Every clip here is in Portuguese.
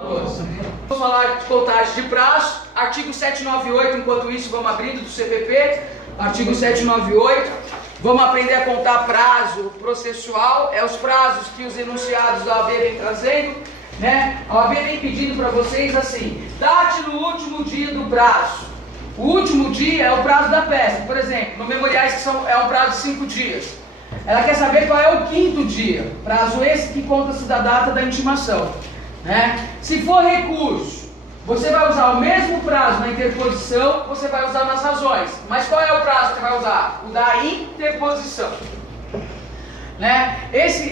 Vamos falar de contagem de prazo, artigo 798, enquanto isso vamos abrindo do CPP, artigo 798, vamos aprender a contar prazo processual, é os prazos que os enunciados da OAB vem trazendo, né? A OAB vem pedindo para vocês assim, date no último dia do prazo. O último dia é o prazo da peça, por exemplo, no memoriais é um prazo de 5 dias. Ela quer saber qual é o 5º dia, prazo esse que conta-se da data da intimação, né? Se for recurso, você vai usar o mesmo prazo na interposição, você vai usar nas razões. Mas qual é o prazo que você vai usar? O da interposição, né?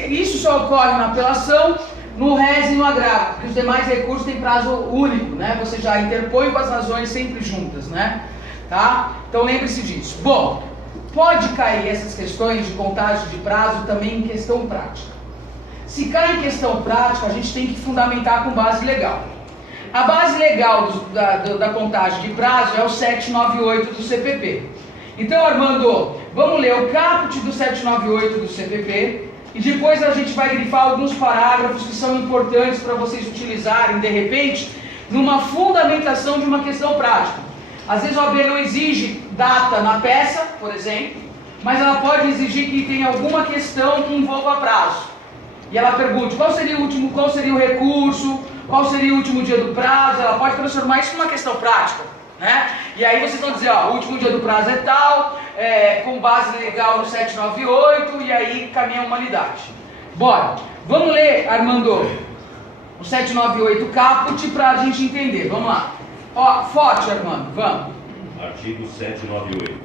Isso só ocorre na apelação, no rés e no agravo, porque os demais recursos têm prazo único, né? Você já interpõe com as razões sempre juntas, né? Tá? Então lembre-se disso. Bom, pode cair essas questões de contagem de prazo também em questão prática. Se cai em questão prática, a gente tem que fundamentar com base legal. A base legal da contagem de prazo é o 798 do CPP. Então, Armando, vamos ler o caput do 798 do CPP e depois a gente vai grifar alguns parágrafos que são importantes para vocês utilizarem, de repente, numa fundamentação de uma questão prática. Às vezes a OAB não exige data na peça, por exemplo, mas ela pode exigir que tenha alguma questão que envolva prazo. E ela pergunte qual seria o recurso, qual seria o último dia do prazo. Ela pode transformar isso numa questão prática, né? E aí vocês vão dizer, ó, o último dia do prazo é tal, com base legal no 798, e aí caminha a humanidade. Bora, vamos ler, Armando, o 798 caput para a gente entender, vamos lá. Ó, forte, Armando, vamos. Artigo 798.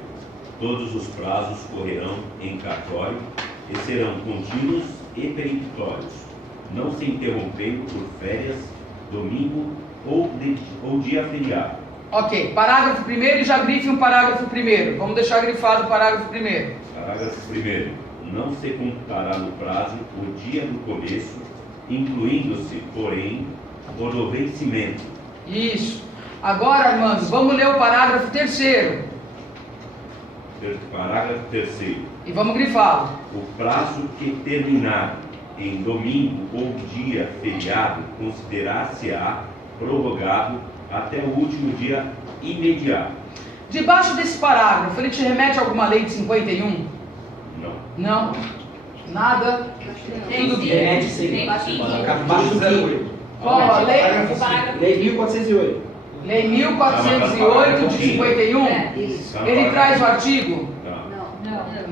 Todos os prazos correrão em cartório e serão contínuos e peremptórios, não se interrompendo por férias, domingo ou dia feriado. Ok, parágrafo 1º e já grife um parágrafo 1º. Vamos deixar grifado o parágrafo 1º. Parágrafo 1º. Não se computará no prazo o dia do começo, incluindo-se, porém, o do vencimento. Isso. Agora, Armando, vamos ler o parágrafo 3º. Parágrafo 3º. E vamos grifá-lo. O prazo que terminar em domingo ou dia feriado considerar-se-á prorrogado até o último dia imediato. Debaixo desse parágrafo, ele te remete a alguma lei de 51? Não. Não? Nada? Tudo bem. Remete sim. Abaixo do 08. Qual a lei? Lei 1408. Lei 1408 de 51? Isso. Ele traz o artigo?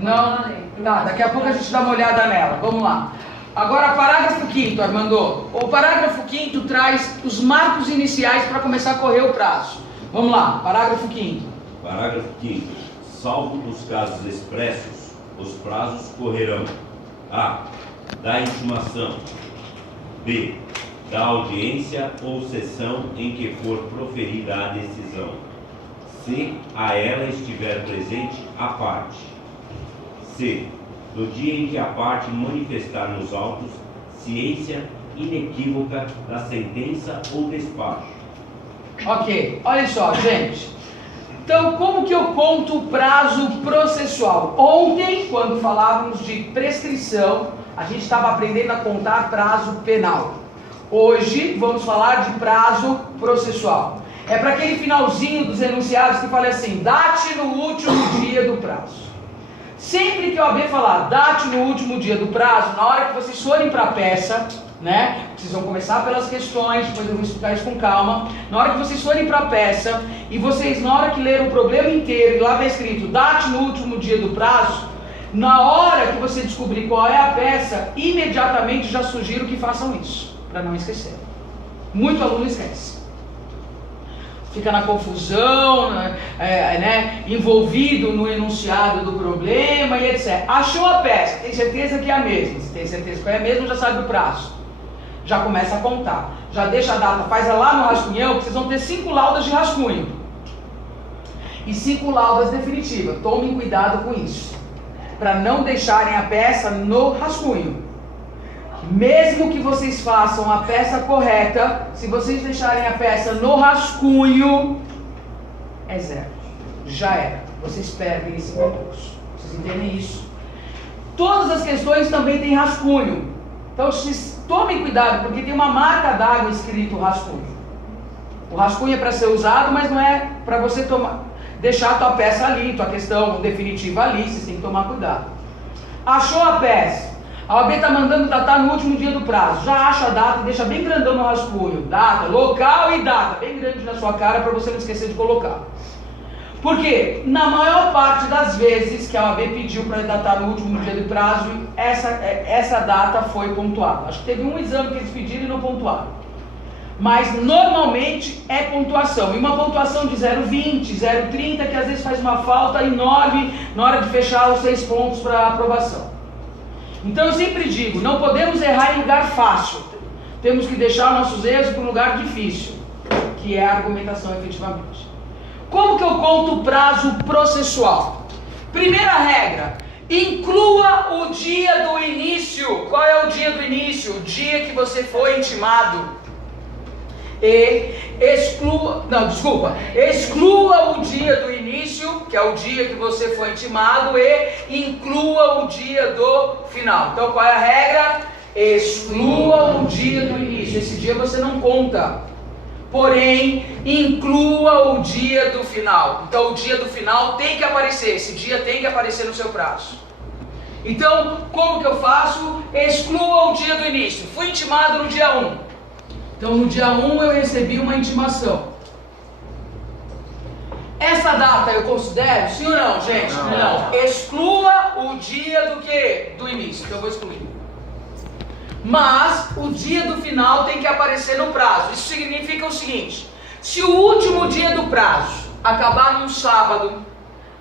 Não. Tá, daqui a pouco a gente dá uma olhada nela. Vamos lá. Agora, parágrafo 5º, Armando. O parágrafo 5º traz os marcos iniciais para começar a correr o prazo. Vamos lá, parágrafo 5º. Parágrafo 5º. Salvo os casos expressos, os prazos correrão: a. Da intimação. b. Da audiência ou sessão em que for proferida a decisão, se a ela estiver presente a parte. C. Do dia em que a parte manifestar nos autos ciência inequívoca da sentença ou despacho. Ok, olha só, gente. Então, como que eu conto o prazo processual? Ontem, quando falávamos de prescrição, a gente estava aprendendo a contar prazo penal. Hoje, vamos falar de prazo processual. É para aquele finalzinho dos enunciados que fala assim, date no último dia do prazo. Sempre que a OAB falar date no último dia do prazo, na hora que vocês forem para a peça, né? Vocês vão começar pelas questões, depois eu vou explicar isso com calma. Na hora que vocês forem para a peça e vocês, na hora que lerem o problema inteiro e lá está escrito date no último dia do prazo, na hora que você descobrir qual é a peça, imediatamente já sugiro que façam isso, para não esquecer. Muito aluno esquece. Fica na confusão, né, envolvido no enunciado do problema e etc. Achou a peça, tem certeza que é a mesma. Se tem certeza que é a mesma, já sabe o prazo. Já começa a contar. Já deixa a data, faz ela lá no rascunhão, que vocês vão ter 5 laudas de rascunho. E 5 laudas definitivas. Tomem cuidado com isso. Para não deixarem a peça no rascunho. Mesmo que vocês façam a peça correta, se vocês deixarem a peça no rascunho, é 0. Já era. Vocês perdem esse concurso. Vocês entendem isso? Todas as questões também têm rascunho. Então tomem cuidado, porque tem uma marca d'água escrito rascunho. O rascunho é para ser usado, mas não é para você deixar a tua peça ali, tua questão definitiva ali, vocês têm que tomar cuidado. Achou a peça, a OAB está mandando datar no último dia do prazo, já acha a data e deixa bem grandão no rascunho, data, local e data, bem grande na sua cara para você não esquecer de colocar. Porque na maior parte das vezes que a OAB pediu para datar no último dia do prazo, essa data foi pontuada. Acho que teve um exame que eles pediram e não pontuaram. Mas normalmente é pontuação. E uma pontuação de 0,20, 0,30, que às vezes faz uma falta enorme na hora de fechar os 6 pontos para aprovação. Então eu sempre digo, não podemos errar em lugar fácil. Temos que deixar nossos erros para um lugar difícil, que é a argumentação efetivamente. Como que eu conto o prazo processual? Primeira regra, inclua o dia do início. Qual é o dia do início? O dia que você foi intimado. Exclua o dia do início, que é o dia que você foi intimado, e inclua o dia do final. Então qual é a regra? Exclua o dia do início. Esse dia você não conta. Porém, inclua o dia do final. Então o dia do final tem que aparecer. Esse dia tem que aparecer no seu prazo. Então, como que eu faço? Exclua o dia do início. Fui intimado no dia 1. Então no dia 1 eu recebi uma intimação. Essa data eu considero? Sim ou não, gente? Não. Exclua o dia do quê? Do início. Então eu vou excluir. Mas o dia do final tem que aparecer no prazo. Isso significa o seguinte: se o último dia do prazo acabar num sábado,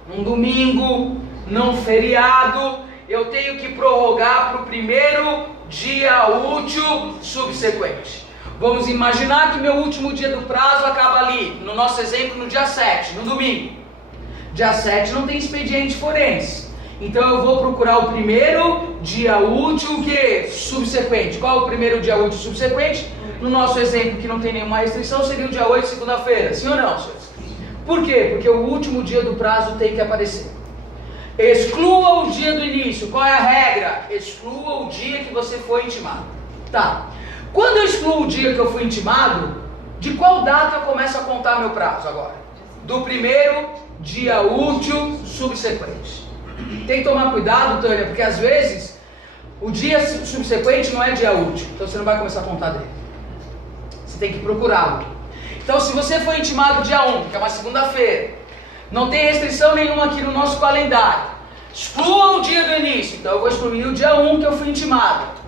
num domingo, num feriado, eu tenho que prorrogar para o primeiro dia útil subsequente. Vamos imaginar que meu último dia do prazo acaba ali, no nosso exemplo, no dia 7, no domingo. Dia 7 não tem expediente forense. Então eu vou procurar o primeiro dia útil que subsequente. Qual é o primeiro dia útil subsequente? No nosso exemplo, que não tem nenhuma restrição, seria o dia 8, segunda-feira. Sim ou não, senhores? Por quê? Porque o último dia do prazo tem que aparecer. Exclua o dia do início. Qual é a regra? Exclua o dia que você foi intimado. Tá. Quando eu excluo o dia que eu fui intimado, de qual data eu começo a contar meu prazo agora? Do primeiro dia útil subsequente. Tem que tomar cuidado, Tânia, porque às vezes o dia subsequente não é dia útil, então você não vai começar a contar dele. Você tem que procurá-lo. Então se você foi intimado dia 1, que é uma segunda-feira, não tem restrição nenhuma aqui no nosso calendário, exclua o dia do início. Então eu vou excluir o dia 1 que eu fui intimado.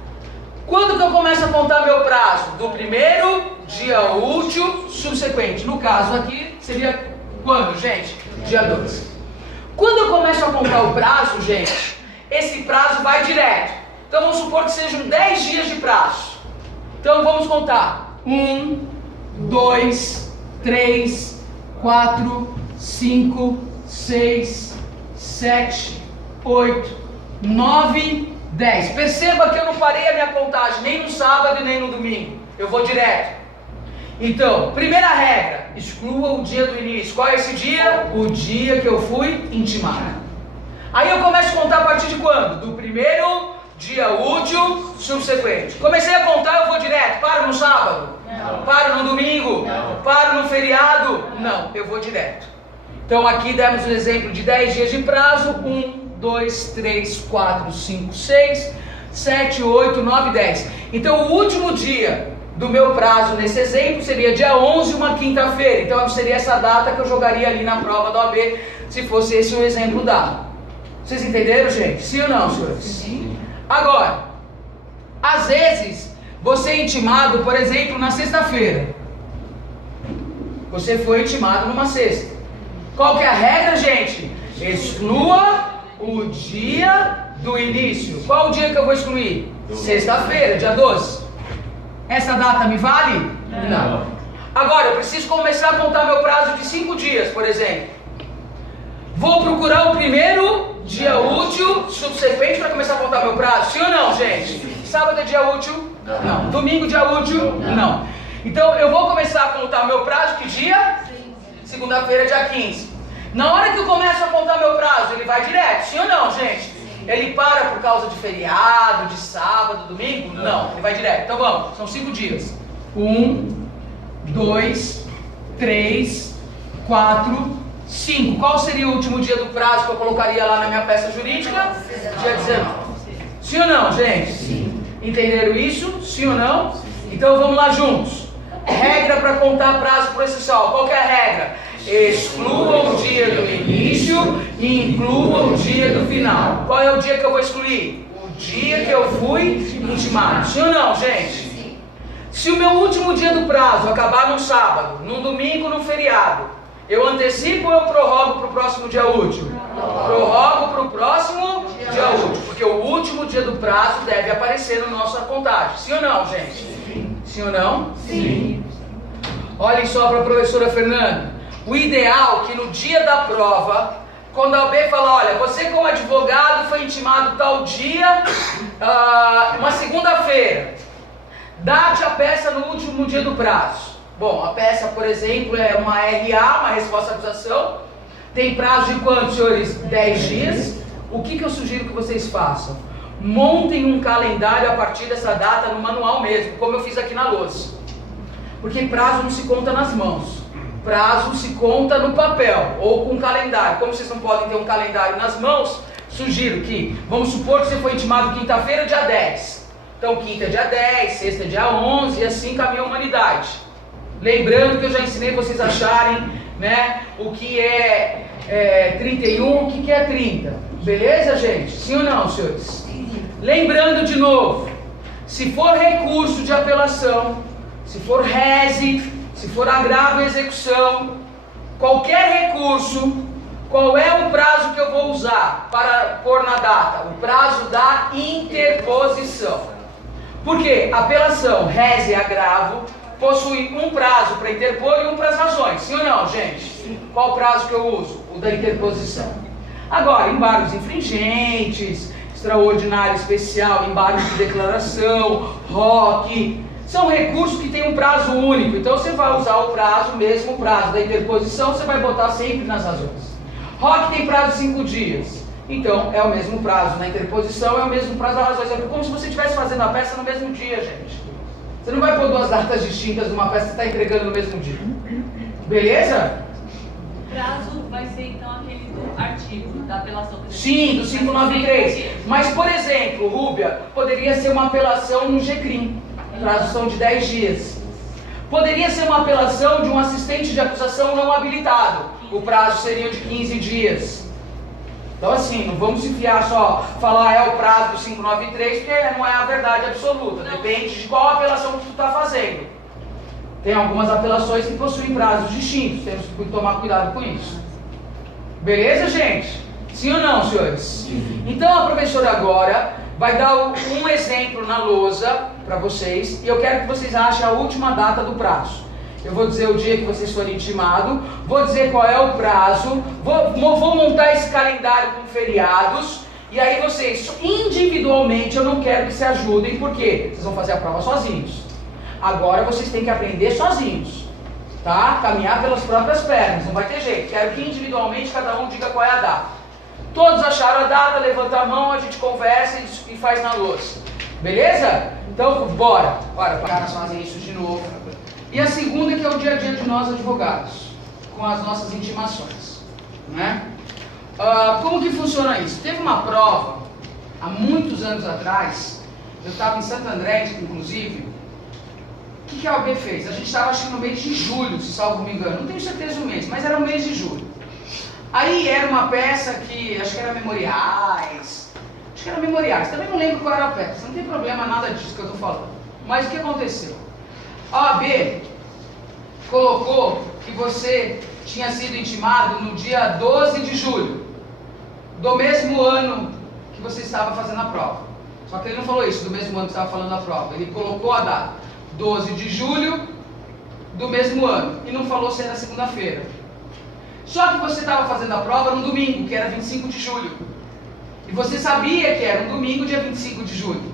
Quando que eu começo a contar meu prazo? Do primeiro dia útil subsequente. No caso aqui, seria quando, gente? Dia 2. Quando eu começo a contar o prazo, gente, esse prazo vai direto. Então vamos supor que sejam 10 dias de prazo. Então vamos contar. 1, 2, 3, 4, 5, 6, 7, 8, 9, 10. Perceba que eu não parei a minha contagem nem no sábado e nem no domingo. Eu vou direto. Então, primeira regra, exclua o dia do início. Qual é esse dia? O dia que eu fui intimado. Aí eu começo a contar a partir de quando? Do primeiro dia útil subsequente. Comecei a contar, eu vou direto. Paro no sábado? Não. Paro no domingo? Não. Paro no feriado? Não, eu vou direto. Então aqui demos um exemplo de 10 dias de prazo. 1, 2, 3, 4, 5, 6, 7, 8, 9, 10. Então o último dia do meu prazo nesse exemplo seria dia 11, uma quinta-feira. Então seria essa data que eu jogaria ali na prova da OAB, se fosse esse o exemplo dado. Vocês entenderam, gente? Sim ou não, senhores? Sim. Agora, às vezes, você é intimado, por exemplo, na sexta-feira. Você foi intimado numa sexta. Qual que é a regra, gente? Exclua o dia do início. Qual o dia que eu vou excluir? Sexta-feira, dia 12. Essa data me vale? Não. Agora, eu preciso começar a contar meu prazo de 5 dias, por exemplo. Vou procurar o primeiro dia útil subsequente para começar a contar meu prazo. Sim ou não, gente? Sábado é dia útil? Não. Domingo dia útil? Não. Então, eu vou começar a contar meu prazo, que dia? Segunda-feira, dia 15. Na hora que eu começo a contar meu prazo, ele vai direto? Sim ou não, gente? Ele para por causa de feriado, de sábado, domingo? Não, ele vai direto. Então vamos, são 5 dias. 1, 2, 3, 4, 5. Qual seria o último dia do prazo que eu colocaria lá na minha peça jurídica? Dia 19. Sim ou não, gente? Sim. Entenderam isso? Sim ou não? Então vamos lá juntos. Regra para contar prazo processual. Qual que é a regra? Exclua o dia do início e inclua o dia do final. Qual é o dia que eu vou excluir? O dia que eu fui intimado. Sim ou não, gente? Se o meu último dia do prazo acabar num sábado, num domingo, num feriado, eu antecipo ou eu prorrogo para o próximo dia útil? Prorrogo para o próximo dia útil, porque o último dia do prazo deve aparecer na nossa contagem. Sim ou não, gente? Sim ou não? Sim. Olhem só para a professora Fernanda. O ideal é que no dia da prova, quando a OAB fala, olha, você como advogado foi intimado tal dia, uma segunda-feira, date a peça no último dia do prazo. Bom, a peça, por exemplo, é uma RA, uma resposta à acusação. Tem prazo de quanto, senhores? 10 dias. O que eu sugiro que vocês façam? Montem um calendário a partir dessa data no manual mesmo, como eu fiz aqui na lousa. Porque prazo não se conta nas mãos. Prazo se conta no papel ou com calendário. Como vocês não podem ter um calendário nas mãos, sugiro que, vamos supor que você foi intimado quinta-feira, dia 10. Então, quinta é dia 10, sexta é dia 11 e assim caminha a humanidade. Lembrando que eu já ensinei vocês a acharem, né, o que é 31, o que é 30. Beleza, gente? Sim ou não, senhores? Sim. Lembrando de novo, se for recurso de apelação, se for rese, se for agravo e execução, qualquer recurso, qual é o prazo que eu vou usar para pôr na data? O prazo da interposição. Por quê? Apelação, rese e agravo possui um prazo para interpor e um para as razões. Sim ou não, gente? Sim. Qual o prazo que eu uso? O da interposição. Agora, embargos infringentes, extraordinário especial, embargos de declaração, ROC, são recursos que têm um prazo único. Então você vai usar o prazo, mesmo prazo da interposição, você vai botar sempre nas razões. ROC tem prazo de 5 dias. Então é o mesmo prazo na interposição, é o mesmo prazo das razões. É como se você estivesse fazendo a peça no mesmo dia, gente. Você não vai pôr 2 datas distintas numa peça que você está entregando no mesmo dia. Beleza? O prazo vai ser então aquele do artigo da apelação. Sim, do 593. Mas, por exemplo, Rúbia, poderia ser uma apelação no GCRIM. Prazo são de 10 dias. Poderia ser uma apelação de um assistente de acusação não habilitado. O prazo seria de 15 dias. Então assim, não vamos se fiar só, falar é o prazo do 593, porque não é a verdade absoluta. Depende de qual apelação que tu está fazendo. Tem algumas apelações que possuem prazos distintos. Temos que tomar cuidado com isso. Beleza, gente? Sim ou não, senhores? Sim. Então a professora agora vai dar um exemplo na lousa para vocês. E eu quero que vocês achem a última data do prazo. Eu vou dizer o dia que vocês forem intimados, vou dizer qual é o prazo, vou montar esse calendário com feriados, e aí vocês, individualmente, eu não quero que se ajudem, porque vocês vão fazer a prova sozinhos. Agora vocês têm que aprender sozinhos, tá? Caminhar pelas próprias pernas, não vai ter jeito. Quero que individualmente cada um diga qual é a data. Todos acharam a data, levanta a mão, a gente conversa e faz na lousa. Beleza? Então, bora. Bora, para nós fazer isso de novo. E a segunda que é o dia a dia de nós advogados, com as nossas intimações, né? Como que funciona isso? Teve uma prova, há muitos anos atrás, eu estava em Santo André, inclusive. O que a OAB fez? A gente estava acho que no mês de julho, se salvo me engano, não tenho certeza do mês, mas era o mês de julho. Aí era uma peça que, acho que era memoriais, também não lembro qual era a peça, não tem problema nada disso que eu estou falando. Mas o que aconteceu? A OAB colocou que você tinha sido intimado no dia 12 de julho, do mesmo ano que você estava fazendo a prova. Só que ele não falou isso, do mesmo ano que estava falando a prova. Ele colocou a data, 12 de julho do mesmo ano, e não falou se era segunda-feira. Só que você estava fazendo a prova no domingo, que era 25 de julho. E você sabia que era um domingo, dia 25 de julho.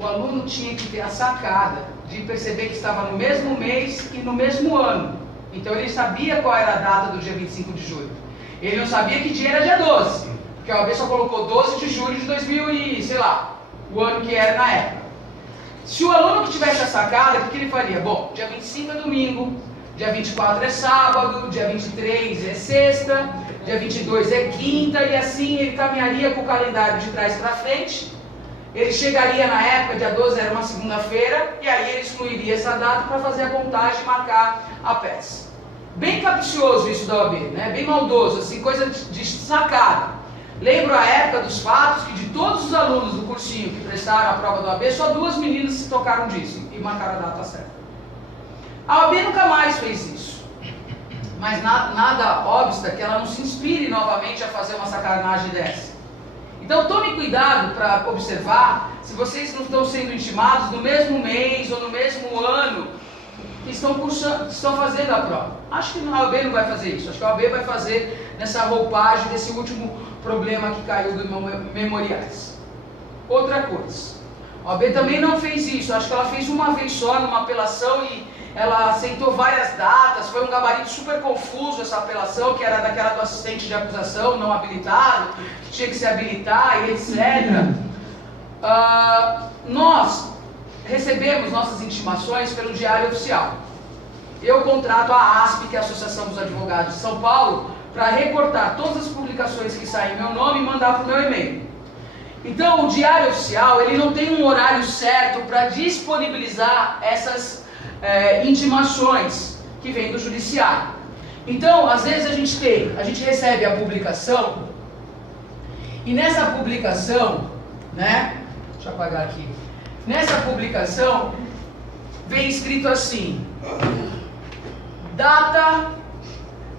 O aluno tinha que ter a sacada de perceber que estava no mesmo mês e no mesmo ano. Então ele sabia qual era a data do dia 25 de julho. Ele não sabia que dia era dia 12. Porque a OAB só colocou 12 de julho de 2000 e, sei lá, o ano que era na época. Se o aluno que tivesse a sacada, o que ele faria? Bom, dia 25 é domingo, dia 24 é sábado, dia 23 é sexta, dia 22 é quinta, e assim ele caminharia com o calendário de trás para frente. Ele chegaria na época, dia 12 era uma segunda-feira, e aí ele excluiria essa data para fazer a contagem e marcar a peça. Bem capcioso isso da OAB, né? Bem maldoso, assim, coisa de sacada. Lembro a época dos fatos que de todos os alunos do cursinho que prestaram a prova da OAB, só 2 meninas se tocaram disso e marcaram a data certa. A OAB nunca mais fez isso. Mas nada obsta que ela não se inspire novamente a fazer uma sacanagem dessa. Então tome cuidado para observar se vocês não estão sendo intimados no mesmo mês ou no mesmo ano que estão fazendo a prova. Acho que a OAB não vai fazer isso. Acho que a OAB vai fazer nessa roupagem desse último problema que caiu do Memoriais. Outra coisa, a OAB também não fez isso. Acho que ela fez uma vez só numa apelação e ela aceitou várias datas. Foi um gabarito super confuso essa apelação, que era daquela do assistente de acusação não habilitado, que tinha que se habilitar e etc. Nós recebemos nossas intimações pelo Diário Oficial. Eu contrato a ASP, que é a Associação dos Advogados de São Paulo, para recortar todas as publicações que saem em meu nome e mandar para o meu e-mail. Então, o Diário Oficial, ele não tem um horário certo para disponibilizar essas intimações que vêm do Judiciário. Então, às vezes a gente recebe a publicação, e nessa publicação, né, deixa eu apagar aqui, nessa publicação vem escrito assim: data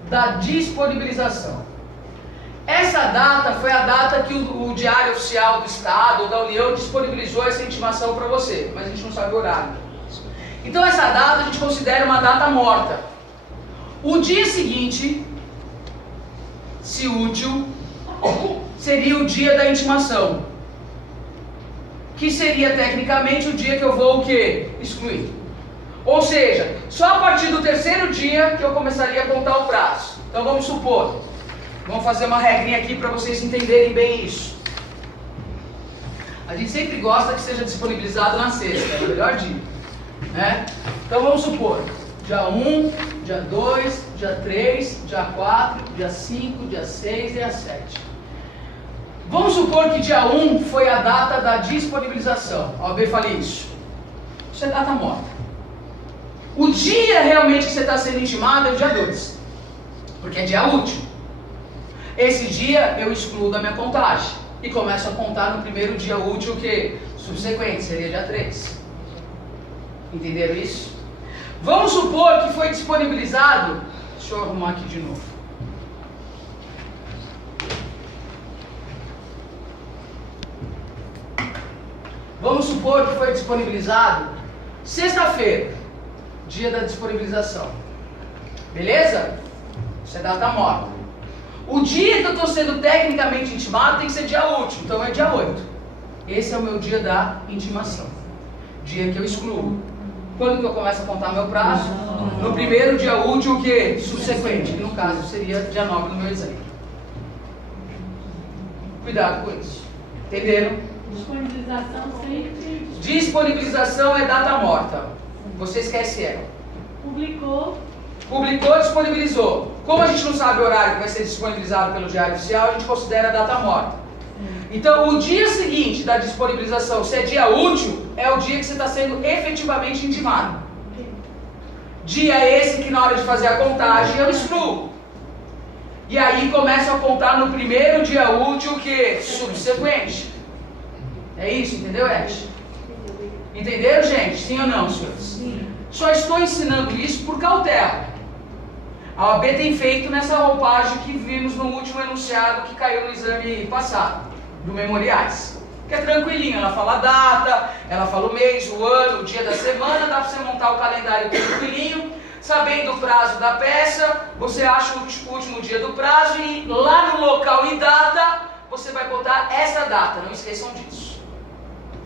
da disponibilização. Essa data foi a data que o Diário Oficial do Estado ou da União disponibilizou essa intimação para você, mas a gente não sabe o horário. Então essa data a gente considera uma data morta. O dia seguinte, se útil, seria o dia da intimação, que seria tecnicamente o dia que eu vou o quê? Excluir. Ou seja, só a partir do 3º dia que eu começaria a contar o prazo. Então vamos supor, vamos fazer uma regrinha aqui para vocês entenderem bem isso. A gente sempre gosta que seja disponibilizado na sexta, é o melhor dia, né? Então vamos supor, dia 1, dia 2, dia 3, dia 4, dia 5, dia 6 e dia 7. Vamos supor que dia 1 foi a data da disponibilização. A OAB fala isso. Isso é data morta. O dia realmente que você está sendo intimado é o dia 2, porque é dia útil. Esse dia eu excluo da minha contagem e começo a contar no primeiro dia útil que subsequente, seria dia 3. Entenderam isso? Vamos supor que foi disponibilizado, deixa eu arrumar aqui de novo. Vamos supor que foi disponibilizado sexta-feira, dia da disponibilização. Beleza? Isso é data morta. O dia que eu estou sendo tecnicamente intimado tem que ser dia útil, então é dia 8. Esse é o meu dia da intimação. Dia que eu excluo. Quando que eu começo a contar meu prazo? No primeiro dia útil que subsequente, que no caso seria dia 9 do meu exame. Cuidado com isso. Entenderam? Disponibilização sempre. Disponibilização é data morta. Você esquece ela. Publicou, disponibilizou. Como a gente não sabe o horário que vai ser disponibilizado pelo Diário Oficial, a gente considera a data morta. Então, o dia seguinte da disponibilização, se é dia útil, é o dia que você está sendo efetivamente intimado. Dia esse que na hora de fazer a contagem eu excluo. E aí começo a contar no primeiro dia útil que subsequente. É isso, entendeu, Ed? Entenderam, gente? Sim ou não, senhores? Sim. Só estou ensinando isso por cautela. A OAB tem feito nessa roupagem que vimos no último enunciado que caiu no exame passado, do Memoriais. Que é tranquilinho, ela fala a data, ela fala o mês, o ano, o dia da semana, dá para você montar o calendário tranquilinho, sabendo o prazo da peça, você acha o último dia do prazo e lá no local e data, você vai botar essa data, não esqueçam disso.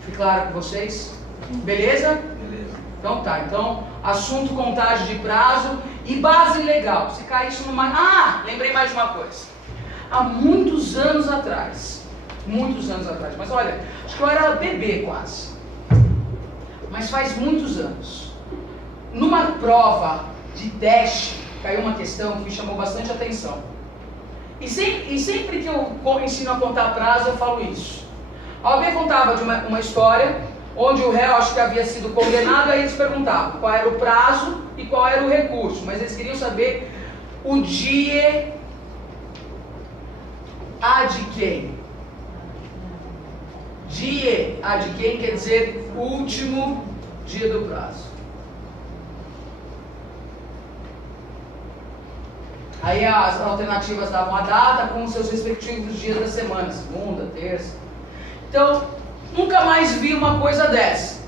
Fique claro com vocês? Beleza? Beleza. Então tá, então, assunto contagem de prazo e base legal. Se cair isso numa... Ah, lembrei mais de uma coisa. há muitos anos atrás. Muitos anos atrás. Mas olha, acho que eu era bebê quase. Mas faz muitos anos. Numa prova de teste, caiu uma questão que me chamou bastante atenção. E sempre que eu ensino a contar prazo, eu falo isso. A OAB contava de uma história onde o réu, acho que havia sido condenado, aí eles perguntavam qual era o prazo e qual era o recurso. Mas eles queriam saber o dia a de quem. Dia a de quem quer dizer último dia do prazo. Aí as alternativas davam a data com os seus respectivos dias da semana, segunda, terça. Então, nunca mais vi uma coisa dessa.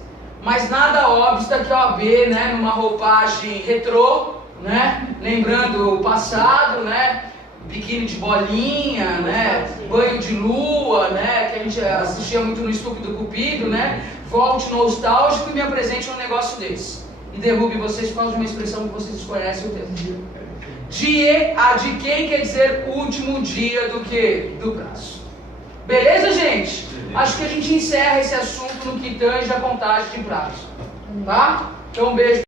Mas nada obsta que a OAB, né, numa roupagem retrô, né, lembrando o passado, né, biquíni de bolinha, né, banho de lua, né, que a gente assistia muito no Estúpido Cupido, né, volte nostálgico e me apresente um negócio desse. E derrube vocês por causa de uma expressão que vocês desconhecem o texto. Dia a de quem quer dizer último dia do que? Do prazo. Beleza, gente? Acho que a gente encerra esse assunto no que tange a contagem de prazo. Tá? Então um beijo.